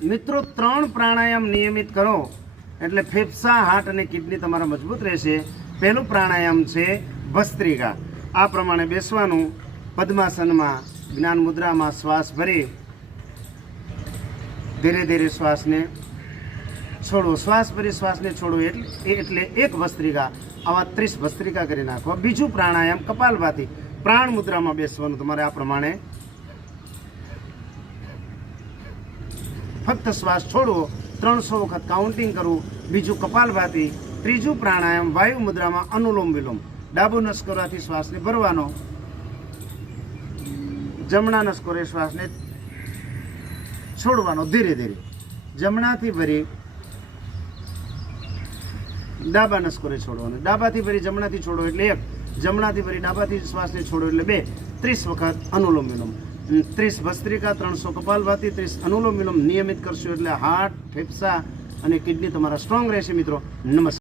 મિત્રો 3 પ્રાણાયામ નિયમિત કરો એટલે ફેફસા, હાર્ટ અને કિડની તમારા મજબૂત રહેશે। પહેલું પ્રાણાયામ છે ભસ્ત્રિકા। આ પ્રમાણે બેસવાનું, પદ્માસનમાં, જ્ઞાન મુદ્રામાં શ્વાસ ભરી ધીરે ધીરે શ્વાસને છોડવો, શ્વાસ ભરી શ્વાસને છોડવો એટલે એક ભસ્ત્રિકા। આવા 30 ભસ્ત્રિકા કરી નાખવા। બીજું પ્રાણાયામ કપાલભાતિ, પ્રાણ મુદ્રામાં બેસવાનું તમારે। આ પ્રમાણે ફક્ત શ્વાસ છોડવો, 300 વખત કાઉન્ટિંગ કરવું। બીજું કપાલભાતિ। ત્રીજું પ્રાણાયામ વાયુ મુદ્રામાં અનુલોમ વિલોમ, ડાબુ નસકોરાથી શ્વાસને ભરવાનો, જમણા નસકોરે શ્વાસને છોડવાનો ધીરે ધીરે। જમણાથી ભરી ડાબા નસકોરે છોડવાનો, ડાબાથી ભરી જમણાથી છોડો એટલે 1, જમણાથી ભરી ડાબાથી શ્વાસને છોડો એટલે 2, 30 વખત અનુલોમ વિલોમ, 30 ભસ્ત્રિકા, 300 કપાલભાતિ, 30 અનુલોમ વિલોમ નિયમિત કરશો એટલે હાર્ટ, ફેફસા અને કિડની તમારા સ્ટ્રોંગ રહેશે મિત્રો। નમસ્કાર।